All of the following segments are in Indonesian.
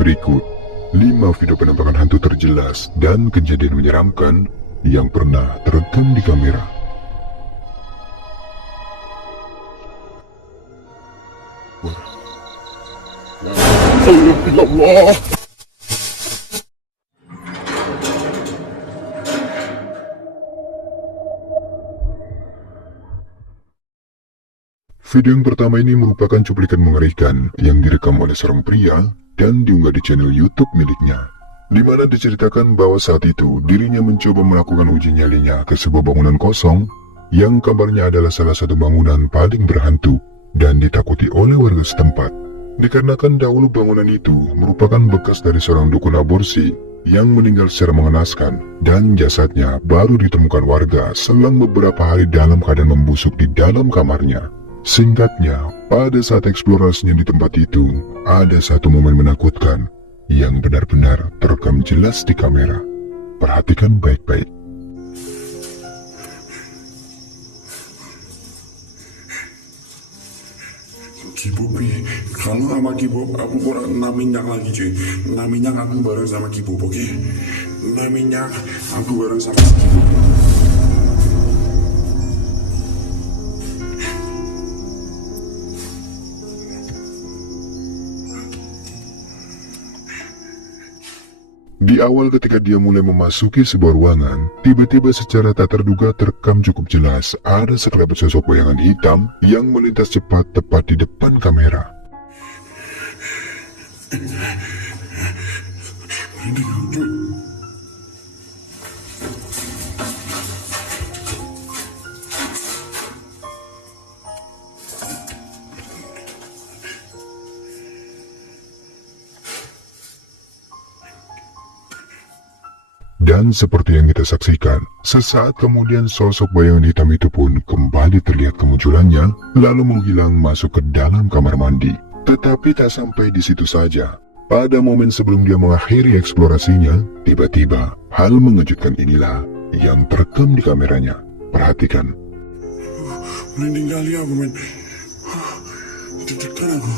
Berikut 5 video penampakan hantu terjelas dan kejadian menyeramkan yang pernah terekam di kamera. Allah. Video yang pertama ini merupakan cuplikan mengerikan yang direkam oleh seorang pria dan diunggah di channel YouTube miliknya, di mana diceritakan bahwa saat itu dirinya mencoba melakukan uji nyalinya ke sebuah bangunan kosong yang kabarnya adalah salah satu bangunan paling berhantu dan ditakuti oleh warga setempat. Dikarenakan dahulu bangunan itu merupakan bekas dari seorang dukun aborsi yang meninggal secara mengenaskan dan jasadnya baru ditemukan warga selang beberapa hari dalam keadaan membusuk di dalam kamarnya. Singkatnya, pada saat eksplorasinya di tempat itu, ada satu momen menakutkan yang benar-benar terekam jelas di kamera. Perhatikan baik-baik. Kibobi, kalau sama Kibob, aku kurang minyak lagi cuy. Minyak aku bareng sama Kibob, oke? Minyak aku bareng sama Kibob. Di awal ketika dia mulai memasuki sebuah ruangan, tiba-tiba secara tak terduga terekam cukup jelas ada sekelebat sosok bayangan hitam yang melintas cepat tepat di depan kamera. Dan seperti yang kita saksikan, sesaat kemudian sosok bayangan hitam itu pun kembali terlihat kemunculannya, lalu menghilang masuk ke dalam kamar mandi. Tetapi tak sampai di situ saja. Pada momen sebelum dia mengakhiri eksplorasinya, tiba-tiba hal mengejutkan inilah yang terekam di kameranya. Perhatikan. Merinding kali aku, men. Deg-degan aku.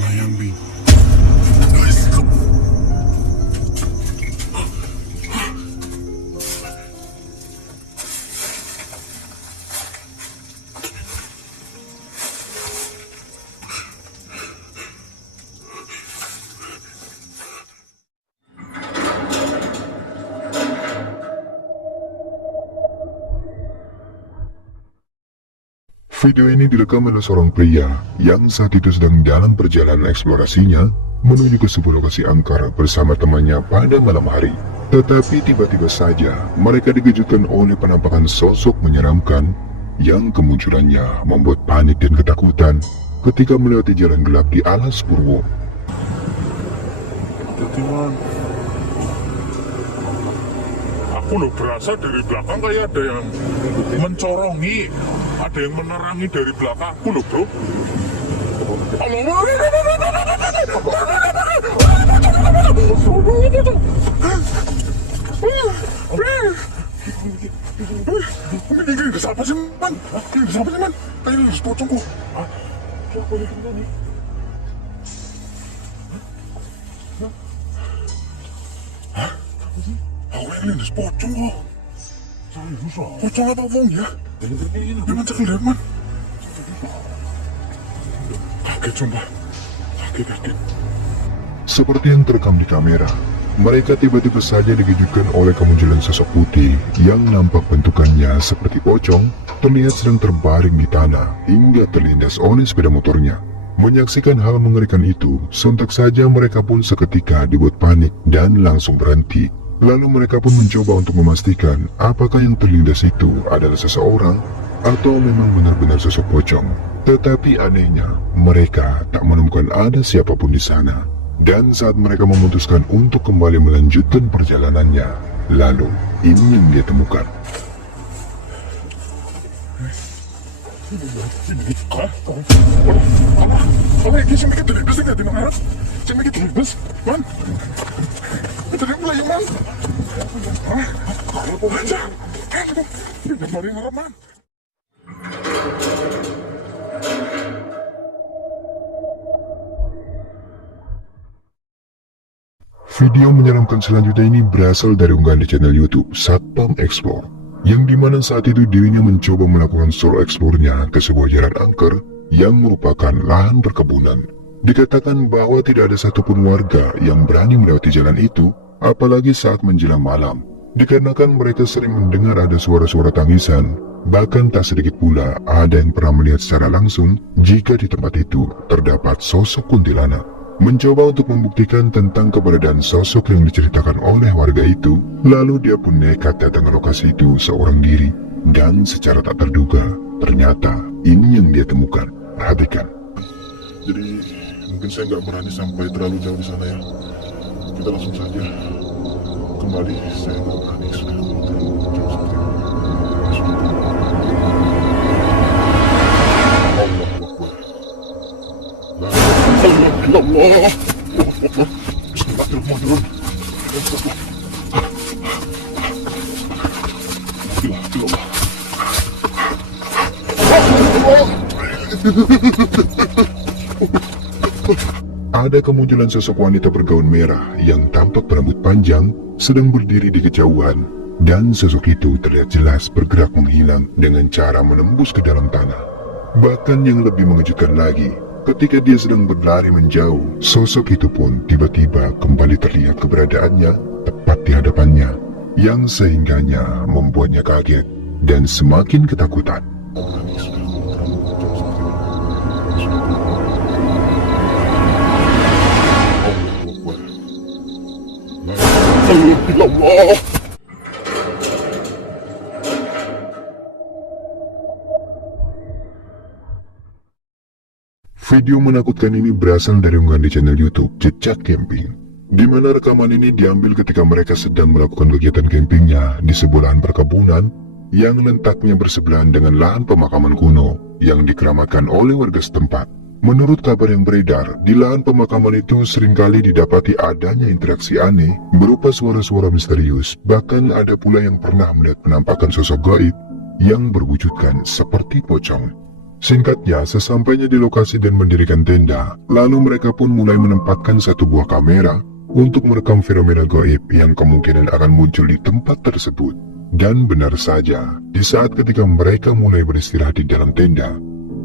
Layang Bing. Video ini direkam oleh seorang pria yang saat itu sedang dalam perjalanan eksplorasinya menuju ke sebuah lokasi angker bersama temannya pada malam hari. Tetapi tiba-tiba saja mereka dikejutkan oleh penampakan sosok menyeramkan yang kemunculannya membuat panik dan ketakutan ketika melewati jalan gelap di alas purwo. Aku loh berasa dari belakang kayak ada yang mencorongi, ada yang menerangi dari belakangku loh bro. Ini siapa sih man? Ini siapa sih man? Kayaknya di pocongku. Siapa ini? Ini di pocong kok. Serius ah? Pocong apa wong ya? Jangan cekil ya man. Kaget sumpah. Kaget. Seperti yang terekam di kamera, mereka tiba-tiba saja dikejutkan oleh kemunculan sosok putih yang nampak bentukannya seperti pocong, terlihat sedang terbaring di tanah hingga terlindas oleh sepeda motornya. Menyaksikan hal mengerikan itu, sontak saja mereka pun seketika dibuat panik dan langsung berhenti. Lalu mereka pun mencoba untuk memastikan apakah yang terlindas itu adalah seseorang atau memang benar-benar sosok pocong. Tetapi anehnya, mereka tak menemukan ada siapapun di sana. Dan saat mereka memutuskan untuk kembali melanjutkan perjalanannya, lalu ini yang dia temukan. Video menyeramkan selanjutnya ini berasal dari unggahan di channel YouTube Satpam Explore, yang dimana saat itu dirinya mencoba melakukan solo explore-nya ke sebuah jalan angker yang merupakan lahan perkebunan. Dikatakan bahwa tidak ada satupun warga yang berani melewati jalan itu, apalagi saat menjelang malam, dikarenakan mereka sering mendengar ada suara-suara tangisan. Bahkan tak sedikit pula ada yang pernah melihat secara langsung jika di tempat itu terdapat sosok kuntilanak. Mencoba untuk membuktikan tentang keberadaan sosok yang diceritakan oleh warga itu, lalu dia pun nekat datang ke lokasi itu seorang diri, dan secara tak terduga, ternyata ini yang dia temukan. Perhatikan. Jadi mungkin saya nggak berani sampai terlalu jauh di sana ya. Kita langsung saja kembali. Saya nggak berani sudah terlalu jauh seperti itu. Allahu Akbar. La ilaha illallah. Bismillahirrahmanirrahim. Bismillahirrahmanirrahim. Ada kemunculan sosok wanita bergaun merah yang tampak berambut panjang sedang berdiri di kejauhan, dan sosok itu terlihat jelas bergerak menghilang dengan cara menembus ke dalam tanah. Bahkan yang lebih mengejutkan lagi, ketika dia sedang berlari menjauh, sosok itu pun tiba-tiba kembali terlihat keberadaannya tepat di hadapannya, yang sehingganya membuatnya kaget dan semakin ketakutan. Allah. Video menakutkan ini berasal dari unggahan di channel YouTube Jejak Camping, di mana rekaman ini diambil ketika mereka sedang melakukan kegiatan campingnya di sebuah lahan perkebunan yang letaknya bersebelahan dengan lahan pemakaman kuno yang dikeramatkan oleh warga setempat. Menurut kabar yang beredar, di lahan pemakaman itu seringkali didapati adanya interaksi aneh berupa suara-suara misterius. Bahkan ada pula yang pernah melihat penampakan sosok gaib yang berwujudkan seperti pocong. Singkatnya, sesampainya di lokasi dan mendirikan tenda, lalu mereka pun mulai menempatkan satu buah kamera untuk merekam fenomena gaib yang kemungkinan akan muncul di tempat tersebut. Dan benar saja, di saat ketika mereka mulai beristirahat di dalam tenda,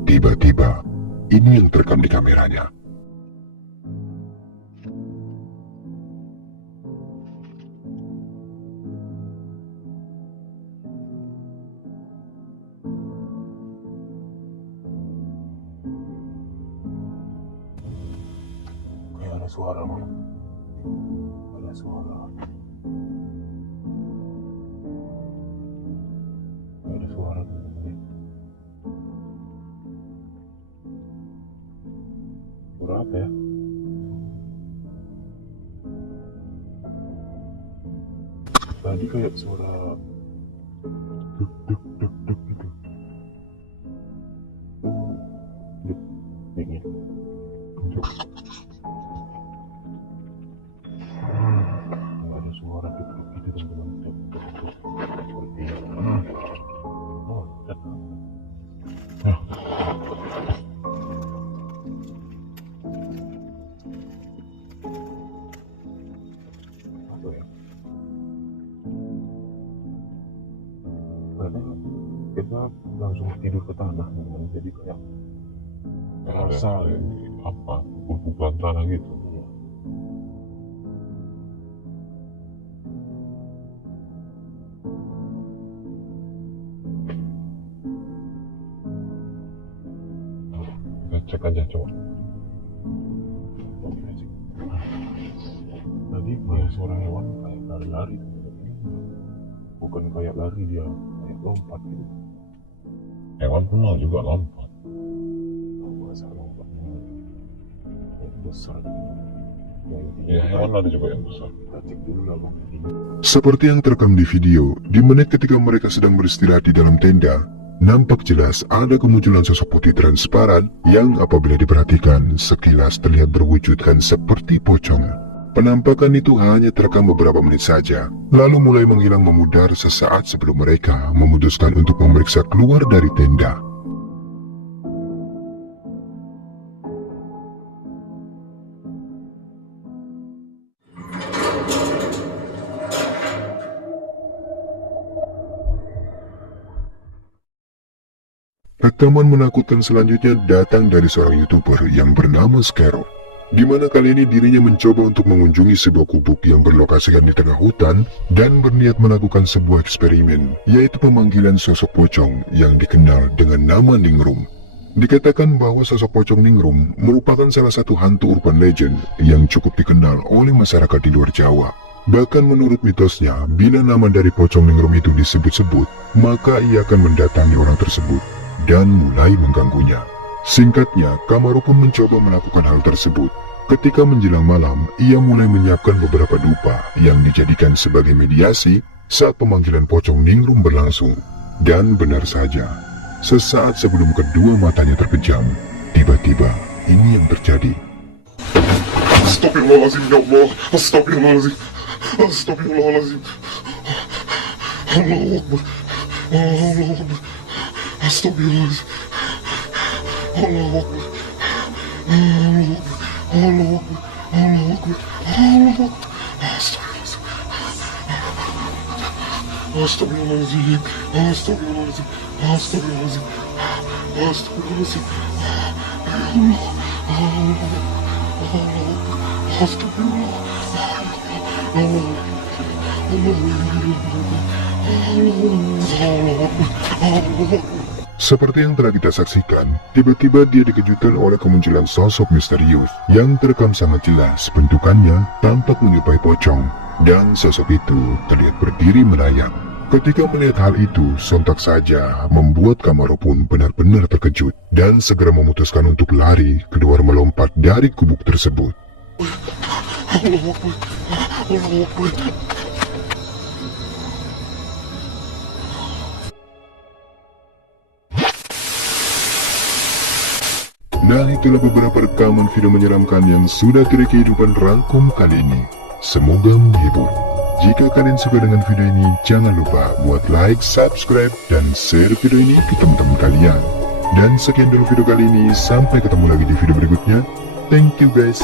tiba-tiba ini yang terekam di kameranya. Kayak ada suara, Bang. Ada suara. Kayak ada suara teman-teman. Suara apa ya? Tadi kayak suara duk duk duk duk gitu. Duk dingin. Ada suara duk duk gitu teman-teman. Duk duk duk. Seperti oh, datang. Apa ya? Karena kita langsung tidur ke tanah, teman-teman. Jadi kayak rasa apa bukan tanah gitu. Kita cek aja coba. Tadi kayak suara hewan kayak lari-lari, bukan kayak lari, dia kayak lompat gitu. Hewan pun mau juga lompat. Masa lompatnya yang besar. Ya, hewan ada juga yang besar. Kita cek dulu lah, Bang. Seperti yang terekam di video, di menit ketika mereka sedang beristirahat di dalam tenda, nampak jelas ada kemunculan sosok putih transparan yang apabila diperhatikan sekilas terlihat berwujudkan seperti pocong. Penampakan itu hanya terekam beberapa menit saja, lalu mulai menghilang memudar sesaat sebelum mereka memutuskan untuk memeriksa keluar dari tenda. Rekaman menakutkan selanjutnya datang dari seorang YouTuber yang bernama Skero, di mana kali ini dirinya mencoba untuk mengunjungi sebuah gubuk yang berlokasikan di tengah hutan dan berniat melakukan sebuah eksperimen, yaitu pemanggilan sosok pocong yang dikenal dengan nama Ningrum. Dikatakan bahwa sosok pocong Ningrum merupakan salah satu hantu urban legend yang cukup dikenal oleh masyarakat di luar Jawa. Bahkan menurut mitosnya, bila nama dari pocong Ningrum itu disebut-sebut, maka ia akan mendatangi orang tersebut dan mulai mengganggunya. Singkatnya, Kamaru pun mencoba melakukan hal tersebut. Ketika menjelang malam, ia mulai menyiapkan beberapa dupa yang dijadikan sebagai mediasi saat pemanggilan pocong Ningrum berlangsung. Dan benar saja, sesaat sebelum kedua matanya terpejam, tiba-tiba ini yang terjadi. Astagfirullahaladzim, ya Allah. Astagfirullahaladzim. Astagfirullahaladzim. Allahu Akbar. Allahu Akbar. Astagfirullahaladzim. Allahu Akbar. Allahu Akbar. Allahu Akbar. Allahu Akbar. Astagfirullahaladzim. Astagfirullahaladzim. Astagfirullahaladzim. Astagfirullahaladzim. Seperti yang telah kita saksikan, tiba-tiba dia dikejutkan oleh kemunculan sosok misterius yang terekam sangat jelas. Bentukannya tampak menyerupai pocong, dan sosok itu terlihat berdiri melayang. Ketika melihat hal itu, sontak saja membuat Kamaru pun benar-benar terkejut dan segera memutuskan untuk lari keluar melompat dari gubuk tersebut. Allahu Akbar. Allahu Akbar. Nah, itulah beberapa rekaman video menyeramkan yang sudah Tri Kehidupan rangkum kali ini. Semoga menghibur. Jika kalian suka dengan video ini, jangan lupa buat like, subscribe, dan share video ini ke teman-teman kalian. Dan sekian dulu video kali ini, sampai ketemu lagi di video berikutnya. Thank you guys.